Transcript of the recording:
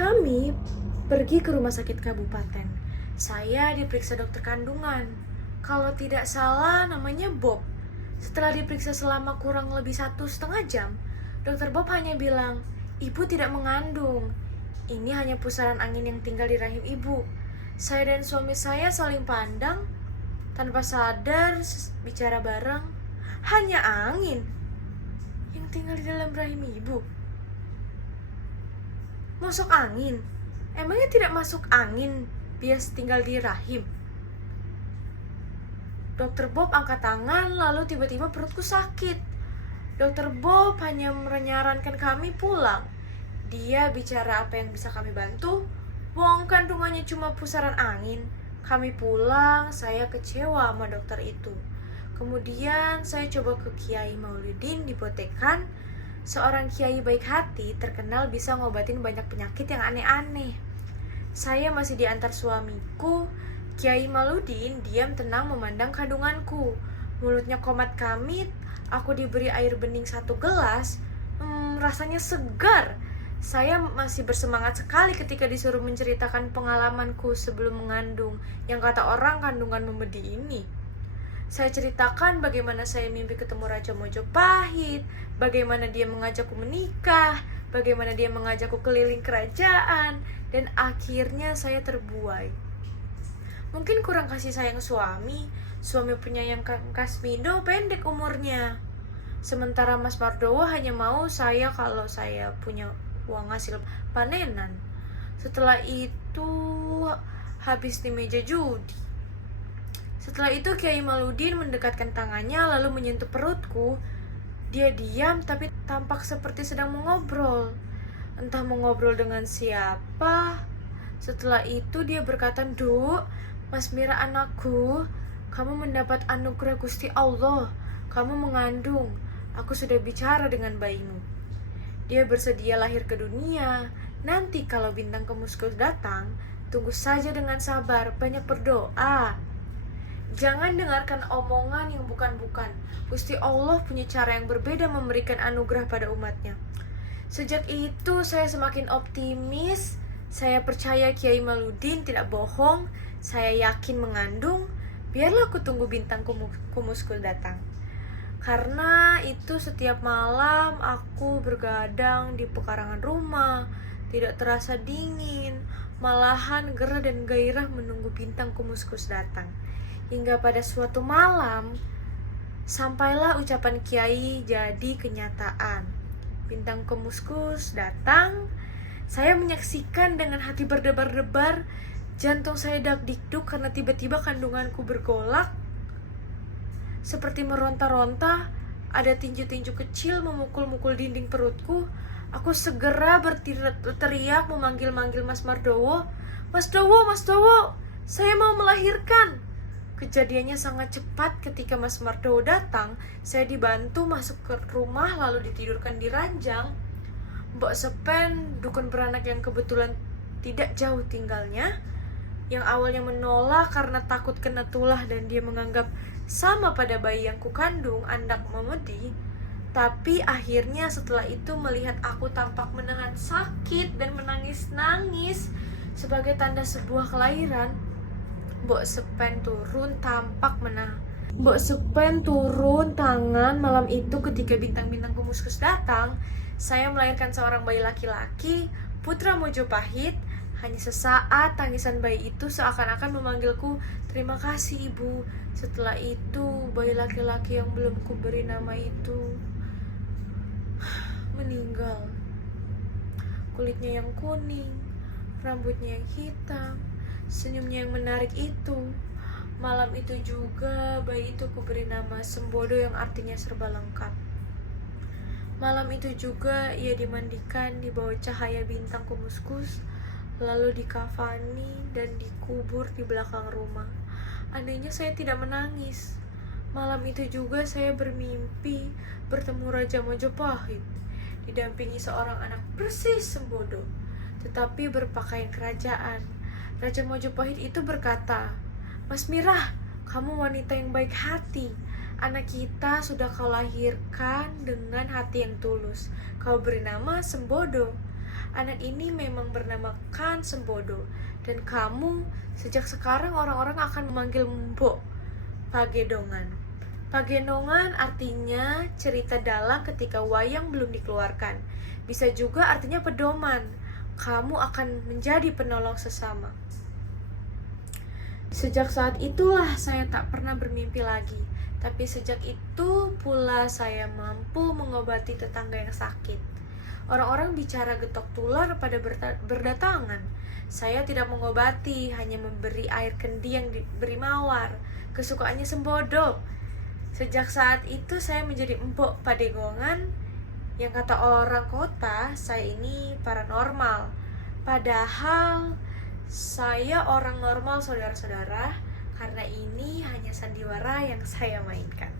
Kami pergi ke rumah sakit kabupaten. Saya diperiksa dokter kandungan. Kalau tidak salah namanya Bob. Setelah diperiksa selama kurang lebih 1,5 jam, dokter Bob hanya bilang, ibu tidak mengandung. Ini hanya pusaran angin yang tinggal di rahim ibu. Saya dan suami saya saling pandang, tanpa sadar bicara bareng. Hanya angin yang tinggal di dalam rahim ibu. Masuk angin? Emangnya tidak masuk angin bias tinggal di rahim? Dokter Bob angkat tangan, lalu tiba-tiba perutku sakit. Dokter Bob hanya menyarankan kami pulang. Dia bicara apa yang bisa kami bantu. Wong kandungannya cuma pusaran angin. Kami pulang, saya kecewa sama dokter itu. Kemudian saya coba ke Kiai Mauludin di Botekan. Seorang kiai baik hati terkenal bisa ngobatin banyak penyakit yang aneh-aneh. Saya masih diantar suamiku. Kiai Mauludin diam tenang memandang kandunganku. Mulutnya komat kamit. Aku diberi air bening 1 gelas. Rasanya segar. Saya masih bersemangat sekali ketika disuruh menceritakan pengalamanku sebelum mengandung, yang kata orang kandungan memedih ini. Saya ceritakan bagaimana saya mimpi ketemu Raja Mojopahit, bagaimana dia mengajakku menikah, bagaimana dia mengajakku keliling kerajaan, dan akhirnya saya terbuai. Mungkin kurang kasih sayang suami penyayang Kang Kasmindo pendek umurnya. Sementara Mas Mardowo hanya mau saya kalau saya punya uang hasil panenan. Setelah itu habis di meja judi. Setelah itu Kiai Mauludin mendekatkan tangannya lalu menyentuh perutku. Dia diam tapi tampak seperti sedang mengobrol. Entah mengobrol dengan siapa. Setelah itu dia berkata, "Duk, Mas Mira anakku, kamu mendapat anugerah Gusti Allah. Kamu mengandung. Aku sudah bicara dengan bayimu. Dia bersedia lahir ke dunia. Nanti kalau bintang kemuskus datang, tunggu saja dengan sabar, banyak berdoa. Jangan dengarkan omongan yang bukan-bukan. Gusti Allah punya cara yang berbeda memberikan anugerah pada umatnya." Sejak itu saya semakin optimis. Saya percaya Kiai Mauludin tidak bohong. Saya yakin mengandung. Biarlah aku tunggu bintang kumuskul datang. Karena itu setiap malam aku bergadang di pekarangan rumah. Tidak terasa dingin, malahan gerah dan gairah menunggu bintang kumuskus datang. Hingga pada suatu malam, sampailah ucapan Kiai jadi kenyataan. Bintang kumuskus datang. Saya menyaksikan dengan hati berdebar-debar. Jantung saya dak-dikduk karena tiba-tiba kandunganku bergolak. Seperti meronta-ronta, ada tinju-tinju kecil memukul-mukul dinding perutku. Aku segera berteriak memanggil-manggil Mas Mardowo. Mas Dowo, saya mau melahirkan." Kejadiannya sangat cepat. Ketika Mas Mardowo datang, saya dibantu masuk ke rumah lalu ditidurkan di ranjang. Mbok Sepen, dukun beranak yang kebetulan tidak jauh tinggalnya, yang awalnya menolak karena takut kena tulah dan dia menganggap sama pada bayi yang kukandung, andak memedi. Tapi akhirnya setelah itu melihat aku tampak menahan sakit dan menangis-nangis sebagai tanda sebuah kelahiran, Mbok Sepen turun tangan malam itu ketika bintang-bintang kumuskus datang. Saya melahirkan seorang bayi laki-laki, putra Mojopahit. Hanya sesaat tangisan bayi itu seakan-akan memanggilku, "Terima kasih ibu." Setelah itu bayi laki-laki yang belum kuberi nama itu meninggal. Kulitnya yang kuning, rambutnya yang hitam, senyumnya yang menarik itu. Malam itu juga bayi itu kuberi nama Sembodo yang artinya serba lengkap. Malam itu juga ia dimandikan di bawah cahaya bintang kumuskus, lalu dikafani dan dikubur di belakang rumah. Andainya saya tidak menangis. Malam itu juga saya bermimpi bertemu Raja Mojopahit, didampingi seorang anak persis Sembodo, tetapi berpakaian kerajaan. Raja Mojopahit itu berkata, "Mas Mirah, kamu wanita yang baik hati. Anak kita sudah kau lahirkan dengan hati yang tulus. Kau beri nama Sembodo. Anak ini memang bernama Kan Sembodo. Dan kamu, sejak sekarang orang-orang akan memanggil Mbok Pagedongan. Pagedongan artinya cerita dalang ketika wayang belum dikeluarkan. Bisa juga artinya pedoman. Kamu akan menjadi penolong sesama. Sejak saat itulah saya tak pernah bermimpi lagi. Tapi sejak itu pula saya mampu mengobati tetangga yang sakit. Orang-orang bicara getok tular pada berdatangan. Saya tidak mengobati, hanya memberi air kendi yang diberi mawar. Kesukaannya Sembodo. Sejak saat itu saya menjadi Mbok Padegongan. Yang kata orang kota, saya ini paranormal. Padahal saya orang normal, saudara-saudara. Karena ini hanya sandiwara yang saya mainkan.